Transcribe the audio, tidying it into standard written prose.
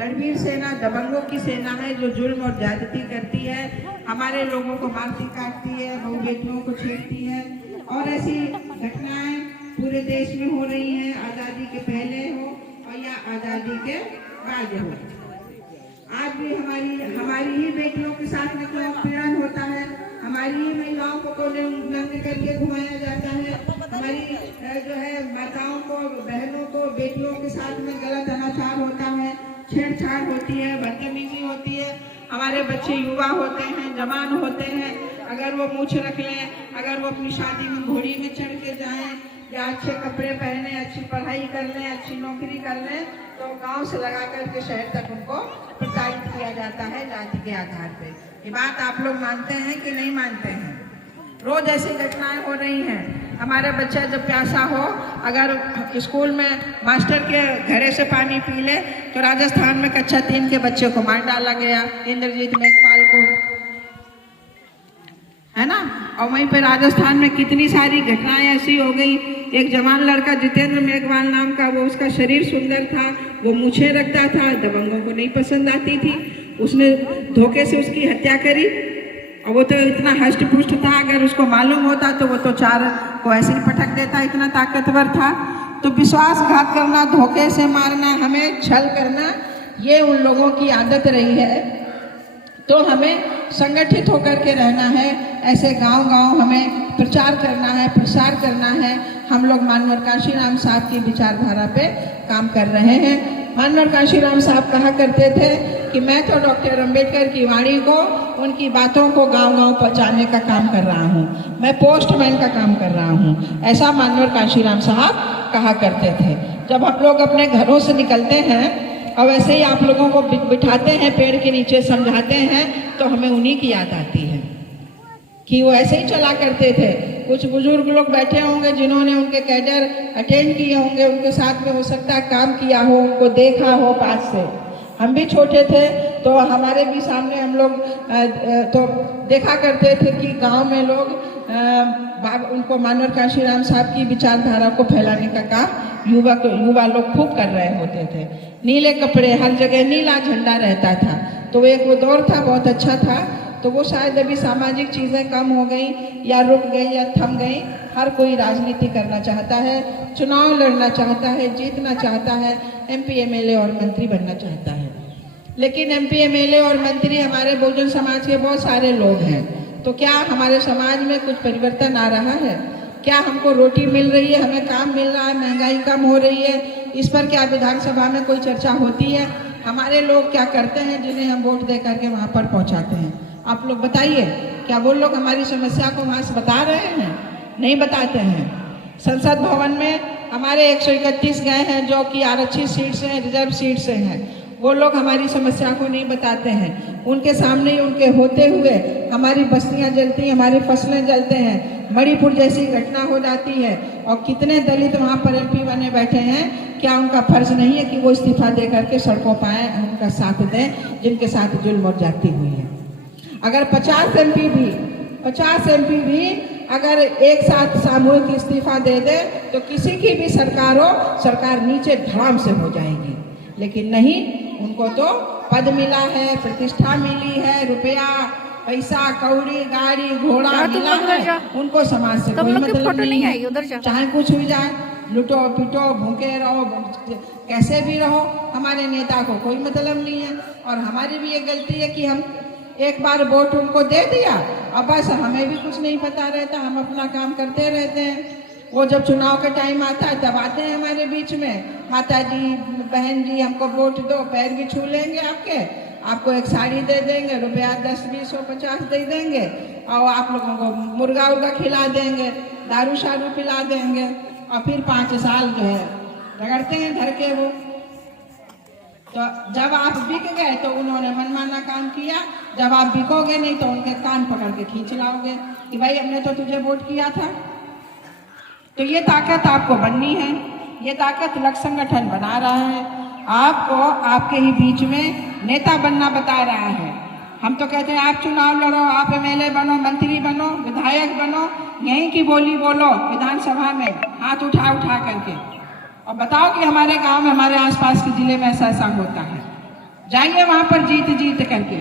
रणवीर सेना दबंगों की सेना है जो जुल्म और ज्यादती करती है, हमारे लोगों को मारती काटती है, बहू बेटियों को छेड़ती है। और ऐसी घटनाएं पूरे देश में हो रही हैं, आज़ादी के पहले हो और या आज़ादी के बाद हो। आज भी हमारी ही बेटियों के साथ में उत्पीड़न होता है, हमारी ही महिलाओं को नंग करके घुमाया जाता है, हमारी जो है माताओं को, बहनों को, बेटियों के साथ में गलत अनाचार होता है, छेड़छाड़ होती है, बदतमीजी होती है। हमारे बच्चे युवा होते हैं, जवान होते हैं, अगर वो मूछ रख लें, अगर वो अपनी शादी में घोड़ी में चढ़ के जाएं या अच्छे कपड़े पहने, अच्छी पढ़ाई कर लें, अच्छी नौकरी कर लें, तो गांव से लगा करके शहर तक उनको प्रताड़ित किया जाता है जाति के आधार पे। ये बात आप लोग मानते हैं कि नहीं मानते हैं? रोज ऐसी घटनाएं हो रही हैं। हमारा बच्चा जब प्यासा हो, अगर स्कूल में मास्टर के घड़े से पानी पी ले, तो राजस्थान में कक्षा 3 के बच्चे को मार डाला गया, इंद्रजीत मेघवाल को, है ना। और वहीं पे राजस्थान में कितनी सारी घटनाएं ऐसी हो गई। एक जवान लड़का जितेंद्र मेघवाल नाम का, वो उसका शरीर सुंदर था, वो मूछें रखता था, दबंगों को नहीं पसंद आती थी, उसने धोखे से उसकी हत्या करी। और वो तो इतना हष्ट पुष्ट था, अगर उसको मालूम होता तो वो तो 4 को ऐसे ही पटक देता, इतना ताकतवर था। तो विश्वासघात करना, धोखे से मारना, हमें छल करना, ये उन लोगों की आदत रही है। तो हमें संगठित होकर के रहना है, ऐसे गांव-गांव हमें प्रचार करना है, प्रसार करना है। हम लोग माननीय कांशीराम साहब की विचारधारा पे काम कर रहे हैं। माननीय कांशीराम साहब कहा करते थे कि मैं तो डॉक्टर अम्बेडकर की वाणी को, उनकी बातों को गांव-गांव पहुंचाने का काम कर रहा हूं, मैं पोस्टमैन का काम कर रहा हूं, ऐसा माननीय कांशीराम साहब कहा करते थे। जब हम लोग अपने घरों से निकलते हैं और वैसे ही आप लोगों को बिठाते हैं पेड़ के नीचे, समझाते हैं, तो हमें उन्हीं की याद आती है कि वो ऐसे ही चला करते थे। कुछ बुजुर्ग लोग बैठे होंगे जिन्होंने उनके कैडर अटेंड किए होंगे, उनके साथ में हो सकता है काम किया हो, उनको देखा हो पास से। हम भी छोटे थे तो हमारे भी सामने हम लोग तो देखा करते थे कि गांव में लोग उनको माननीय कांशीराम साहब की विचारधारा को फैलाने का काम युवा लोग खूब कर रहे होते थे। नीले कपड़े, हर जगह नीला झंडा रहता था, तो एक वो दौर था, बहुत अच्छा था। तो वो शायद अभी सामाजिक चीज़ें कम हो गई या रुक गई या थम गई। हर कोई राजनीति करना चाहता है, चुनाव लड़ना चाहता है, जीतना चाहता है, MP MLA और मंत्री बनना चाहता है। लेकिन MP MLA और मंत्री हमारे बहुजन समाज के बहुत सारे लोग हैं, तो क्या हमारे समाज में कुछ परिवर्तन आ रहा है? क्या हमको रोटी मिल रही है, हमें काम मिल रहा है, महंगाई कम हो रही है? इस पर क्या विधानसभा में कोई चर्चा होती है? हमारे लोग क्या करते हैं जिन्हें हम वोट दे करके वहाँ पर पहुँचाते हैं? आप लोग बताइए, क्या वो लोग हमारी समस्या को वहाँ से बता रहे हैं? नहीं बताते हैं। संसद भवन में हमारे 131 गए हैं जो कि आरक्षित सीट से हैं, रिजर्व सीट से हैं, वो लोग हमारी समस्या को नहीं बताते हैं। उनके सामने ही उनके होते हुए हमारी बस्तियां जलती हैं, हमारी फसलें जलते हैं, मणिपुर जैसी घटना हो जाती है। और कितने दलित वहाँ पर MP बने बैठे हैं, क्या उनका फर्ज नहीं है कि वो इस्तीफा दे करके सड़कों पर आए, उनका साथ दें जिनके साथ जुल्म और जाती हुई है? अगर 50 MP भी अगर एक साथ सामूहिक इस्तीफा दे दे तो किसी की भी सरकार हो, सरकार नीचे धड़ाम से हो जाएगी। लेकिन नहीं, उनको तो पद मिला है, प्रतिष्ठा मिली है, रुपया पैसा कौड़ी गाड़ी घोड़ा मिला है, उनको समाज से कोई मतलब नहीं है। चाहे कुछ भी जाए, लुटो पिटो, भूखे रहो, कैसे भी रहो, हमारे नेता को कोई मतलब नहीं है। और हमारी भी ये गलती है कि हम एक बार वोट उनको दे दिया, अब बस हमें भी कुछ नहीं पता रहता, हम अपना काम करते रहते हैं। वो जब चुनाव का टाइम आता है तब आते हैं हमारे बीच में, माता जी, बहन जी, हमको वोट दो, पैर भी छू लेंगे आपके, आपको एक साड़ी दे देंगे, रुपया 10, 20 और 50 दे देंगे, और आप लोगों को मुर्गा उर्गा खिला देंगे, दारू शारू पिला देंगे, और फिर 5 साल जो है रगड़ते हैं घर के वो। तो जब आप बिक गए तो उन्होंने मनमाना काम किया, जब आप बिकोगे नहीं तो उनके कान पकड़ के खींच लाओगे कि भाई हमने तो तुझे वोट किया था। तो ये ताकत आपको बननी है, ये ताकत लक्ष्य संगठन बना रहा है, आपको आपके ही बीच में नेता बनना बता रहा है। हम तो कहते हैं आप चुनाव लड़ो, आप MLA बनो, मंत्री बनो, विधायक बनो, यहीं की बोली बोलो विधानसभा में हाथ उठा उठा करके, और बताओ कि हमारे गांव में, हमारे आसपास के जिले में ऐसा ऐसा होता है। जाइए वहां पर जीत जीत करके।